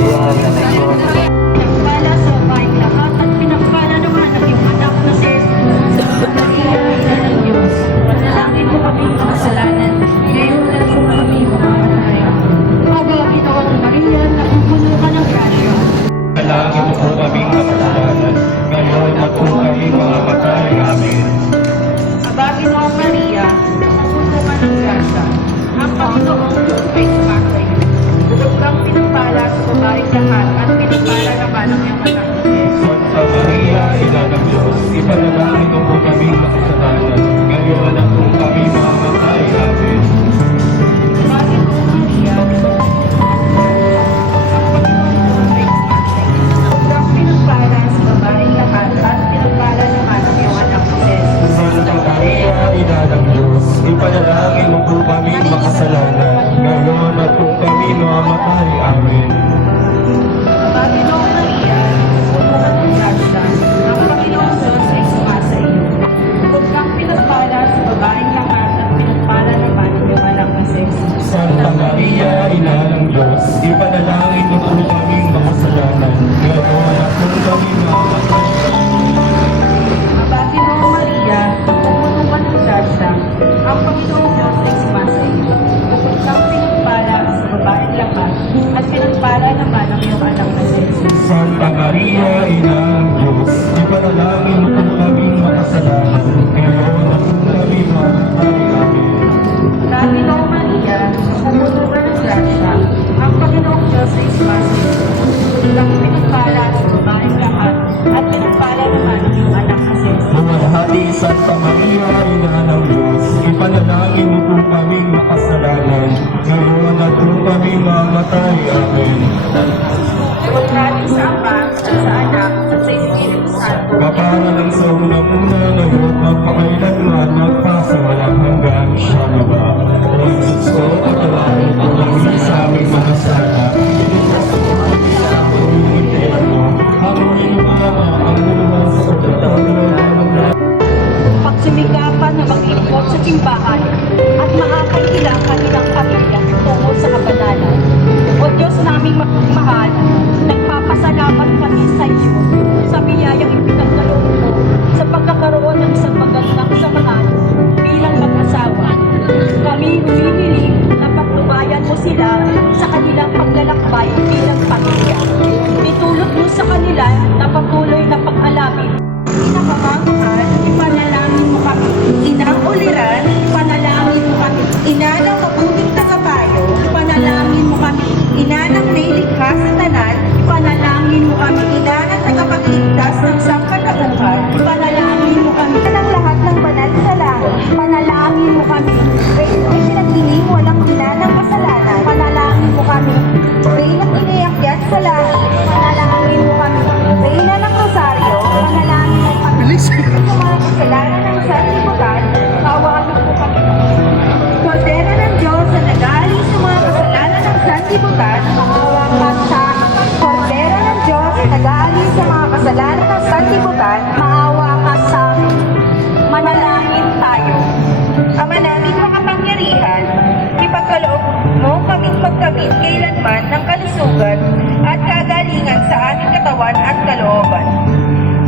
Pinagpala sa babaeng lahat at pinagpala naman ang iyong anak na si Jesus. Maria, ina ng Diyos, panalangin mo kami mga kasalanan, ngayon at kung kami mamamatay. Aba, Ginoong Maria, napupuno ka ng grasya. Panalangin mo po kaming kasalanan, ngayon at kung kami mamamatay. Amen. Aba, Ginoong Maria, napupuno ka ng grasya. Ang Panginoong Diyos ay sumasa iyo. Bukod kang pinagpala sa babaeng lahat at pinagpala naman ang iyong anak na si Jesus. Santa Maria, ina ng Diyos, ipanalangin mo po kaming makasalanan, ngayon at kung kami mamamatay. Amen. Aba, Ginoong Maria, ang Panginoong Diyos ay sumasa iyo. Bukod kang pinagpala sa babaeng lahat at pinagpala naman ang iyong anak na si Jesus. Santa Maria, ina ng Diyos, ipanalangin mo po kaming makasalanan, ngayon at kung kami mamamatay. Amen. Aba, Ginoong Maria, puno ka ng grasya. Ang Panginoong Diyos ay sumasa iyo. Bukod kang pinagpala sa babaeng lahat at pinagpala naman ang iyong anak na si Jesus. Santa Maria, ina ng Diyos, ipanalangin mo po kaming makasalanan, ngayon at kung kami mamamatay. Aba, Ginoong Maria, puno ka ng grasya. Ang Panginoong Diyos ay sumasa iyo. Bukod kang pinagpala sa babaeng lahat at pinagpala naman ang iyong anak na si Jesus. Santa Maria, ina ng Diyos, ipanalangin mo po kaming makasalanan, ngayon at kung kami mamamatay. Amen. Aba, Ginoong Maria, puno ka ng grasya. Ang Panginoong Diyos ay sumasa iyo. Bukod kang pinagpala sa babaeng lahat at pinagpala naman ang iyong anak na si Jesus. Lumalhati, Santa Maria, ina ng Diyos, ipanalangin mo po kaming makasalanan, ngayon at kung kami mamamatay. Amen. Pagkaling sa Ama, at sa Anak, at sa Espiritu Santo. Kaparalan sa unang-una, ngayon, magpakailanman, magpasawalang hanggan. Shalaba. O Jesus ko, patawarin mo kami sa aming mga sala. Initas ko ang ako yung impyerno. Harunin mo ang luluwa sa pagkatawag. Pagsumikapan na mag-ikot sa simbahan at makakaila ang kanilang pamilya tungo sa kabanalan. O Diyos naming mapagmahal, nagpapasalamat kami sa iyo sa biyayang ipinagkaloob mo sa pagkakaroon ng isang magandang samahan bilang mag-asawa. Kami humihiling na patnubayan mo sila sa kanilang paglalakbay bilang pamilya. Itulot mo sa kanila na patuloy na pag-alamin. Inakamamahal, ipanalangin mo kami. Inang uliran, ipanalangin mo kami. Ina ng mabuting tagapayo, ipanalangin mo kami. Ina ng nailikha sa tanan, ipanalangin mo kami. Ina ng tagapagligtas ng sangkatauhan, ipanalangin mo kami. Ina ng lahat ng banal sa langit, ipanalangin mo kami. Reyna ay pinagdiling walang ina ng kasalanan, ipanalangin mo kami. Reyna ng iniakyat sa langit, ipanalangin mo kami. Reyna ng Rosario, ipanalangin mo kami. Sa mga kasalanan ng sanlibutan, kaawaan mo kami. Kordero ng Diyos na nag-aalis sa mga kasalanan ng sanlibutan, maawa ka sa Kordero ng Diyos na nag-aalis sa mga kasalanan ng sanlibutan, maawa ka sa amin. Manalangin tayo. Ama namin makapangyarihan, ipagkaloob mo kaming magkamit kailanman ng kalusugan at kagalingan sa aming katawan at kalooban.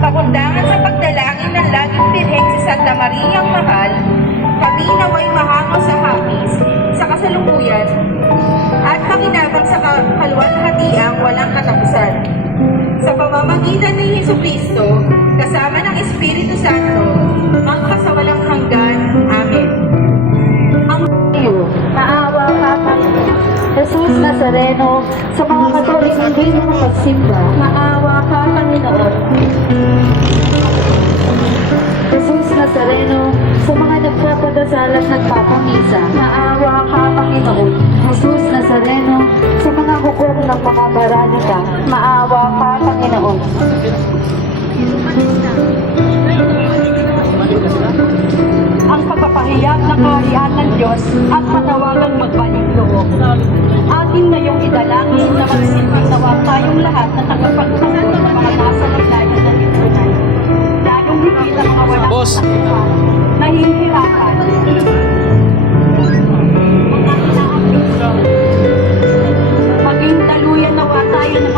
Pakundangan sa pagdalangin ng laging birheng si Santa Mariang Mahal, kami naway mahango sa hapis, sa kasalukuyan, at makinabang sa kaluwalhatiang walang katapusan. Sa pamamagitan ni Jesucristo, kasama ng Espiritu Santo, magpasawalang hanggan. Amen. Ang iyo, maawa ka kami. Jesus Nazareno, sa mga Katolik hindi mo magsimba, maawa ka, Panginoon. Jesus Nazareno, sa mga nagpapadasal at nagpapamisa, maawa ka, Panginoon. Jesus Nazareno, sa mga hukom ng mga baranita, maawa ka, Panginoon. Ang pagpapahayag ng kaharian ng Diyos at panawagang magbalik loob. Atin na yung idalangin na magsilbing nawa tayong lahat na tagapagtanggol ng mga nasa laylayan ng lipunan. Lalong higit ang mga walang kasakupan, nahihirapan. Maging daluyan nawa tayo ng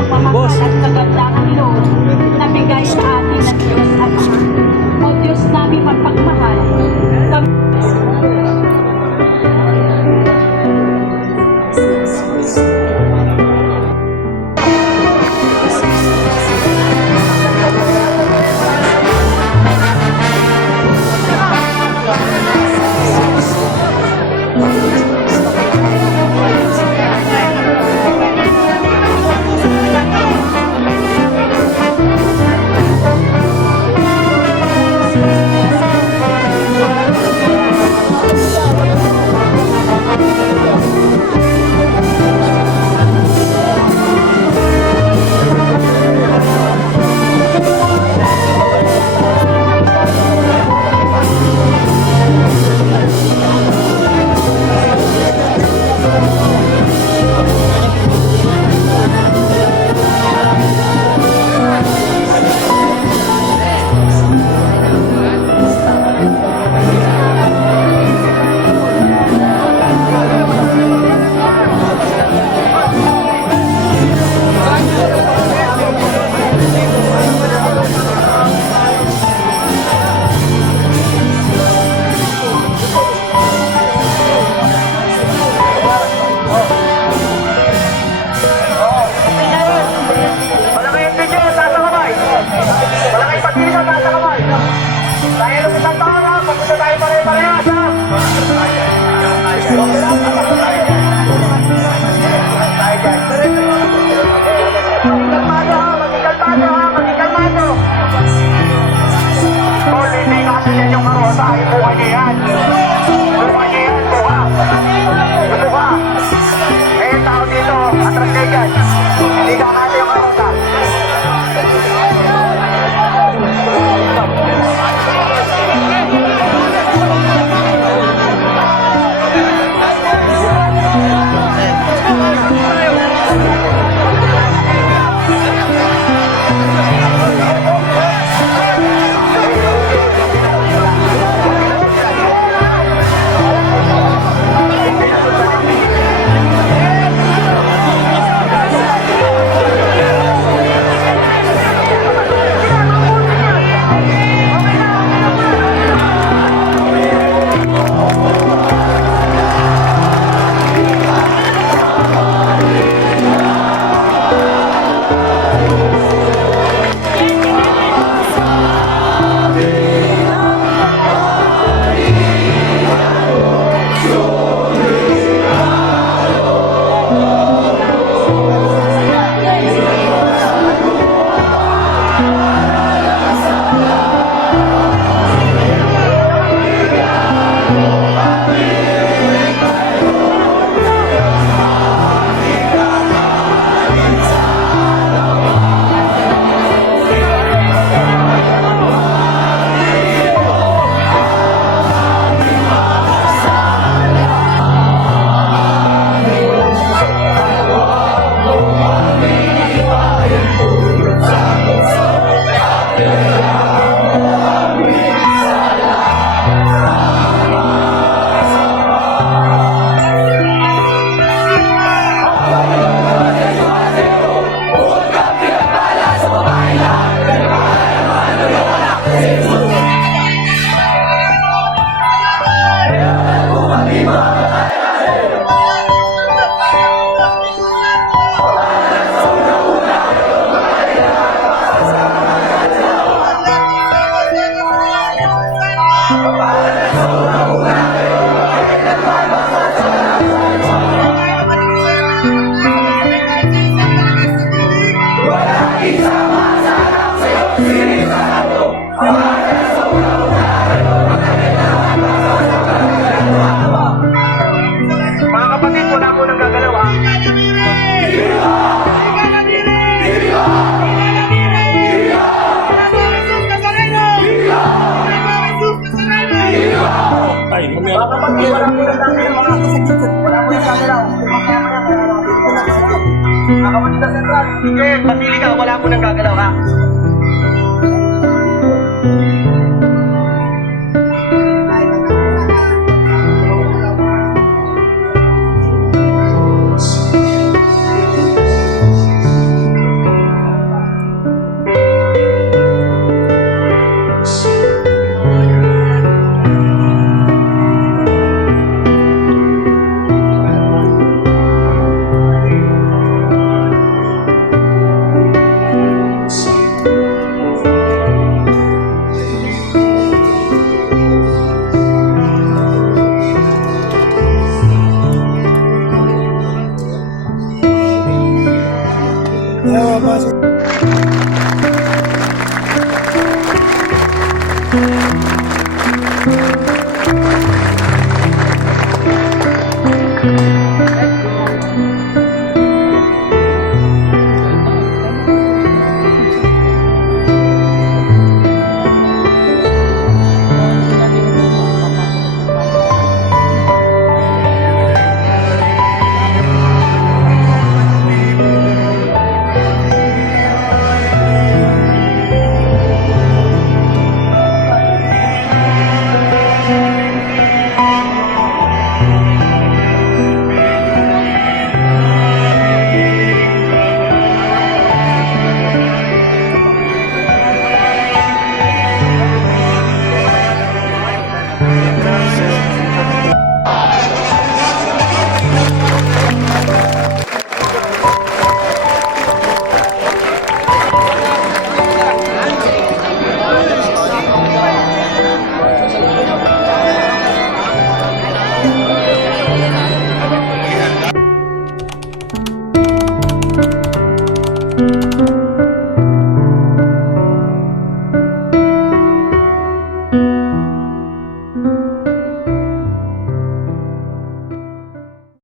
Sige, Basilica, wala mo nang gagalaw ha.